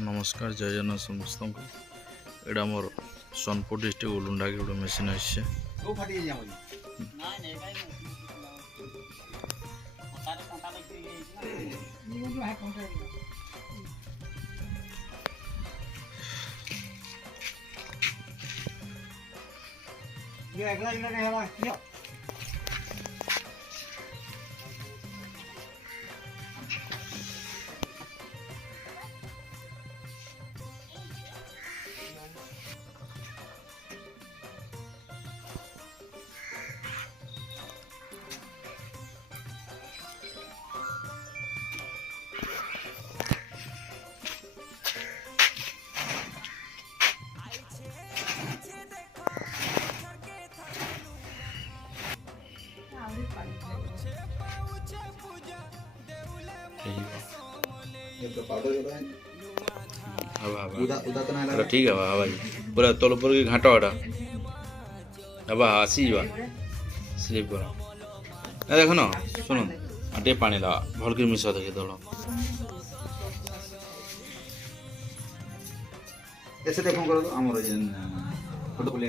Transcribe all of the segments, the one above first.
नमस्कार जय जन समस्त को एटा मोर सोनपुर डिस्ट्रिक्ट उलुंडा के गोटे मेसीन आसे ठीक है भाई पूरा तलपुर की घाट आटा अब आसीजा स्लीप कर देख न शुण टे पानी ला भल कर मिस देखी दल ऐसे देखो करो तो आमर फोटो बोले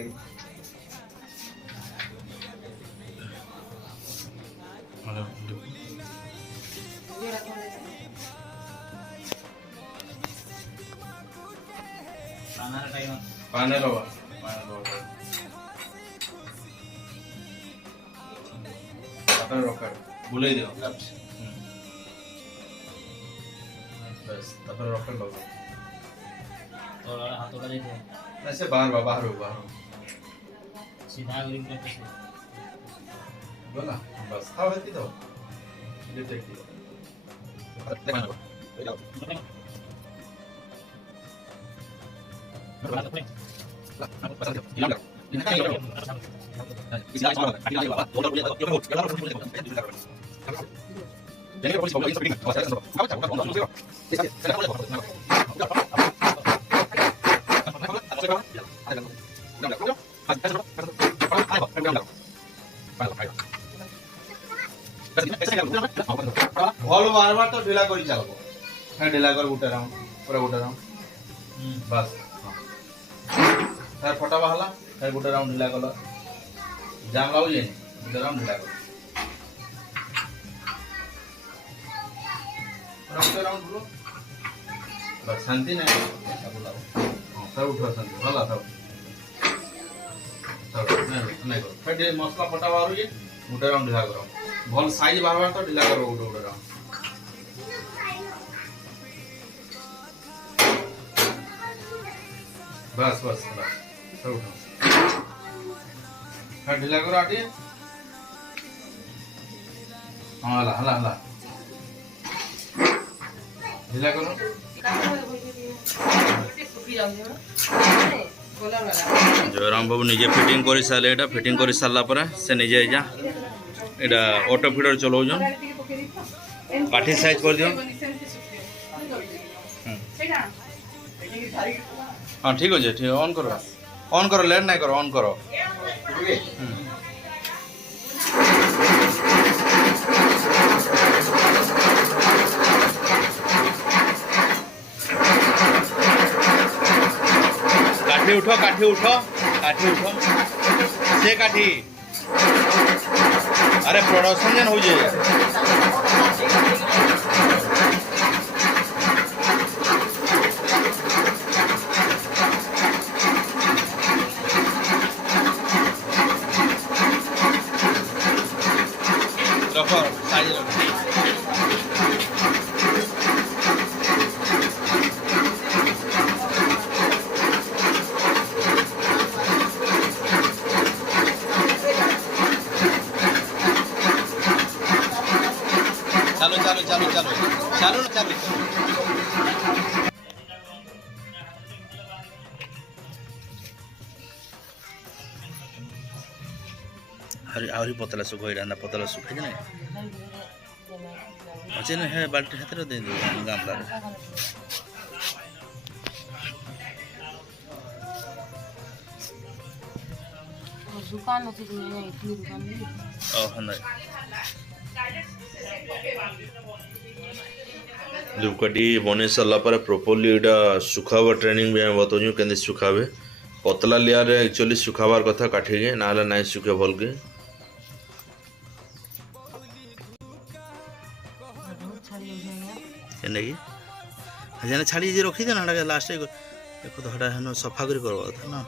पानी लो बुले दियो बस रॉकेट लो तो हाथों का देखो ऐसे बाहर सीधा ग्रीन पे बोला बस खाओ है तो ये टेक भल बार बार तो ढिला कर चलो ढिला कर गोटे राउंड पूरा गोटे राउंड बस तार फटा बाहला तार गोटे राउंड ढिला कल जाम लाऊ जे गोटे राउंड ढिला कर गोटे राउंड बोलो बस शांति नहीं सब लाओ सब उठो शांति भला सब नहीं करो फिर मसला फटा बाहर जे गोटे राउंड ढिला करो भल साइज बार बार तो ढिला करो गोटे गोटे राउंड बस बस बस सब उठो हाँ ढिला करो आटे हाँ हला हला हला ढिला करो जयराम बाबू निजे फिटिंग कर सारे एटा फिटिंग कर सारा पर से निजे जा एटा ऑटो फीडर चलाउछन काठी साइज कर दियो हाँ ठीक है ठीक ऑन करो लेट नहीं करो ऑन करो काठी उठो से काठी अरे प्रोडक्शन जन हो जाए रखो साइज रखो चालू आहरी पतला सुखा पतला सुखा ना अच्छे ना है बाल्टी हाथ दे दो गामला दुकान होती तो नहीं इतनी दुकान नहीं ओह नहीं धूपकाठी बन सारा पर प्रॉपर्ली एटा सुखावा ट्रेनिंग भी बताऊँ के सुखावे पतला लेयर एक्चुअली सुखाबार कथा काठी के ना नाई सुखे भल के बहुत छाड़ी हो गया एने की जेने छाड़ी जे रखी दे ना लास्ट देखो तो हटा सफा कर करवा था ना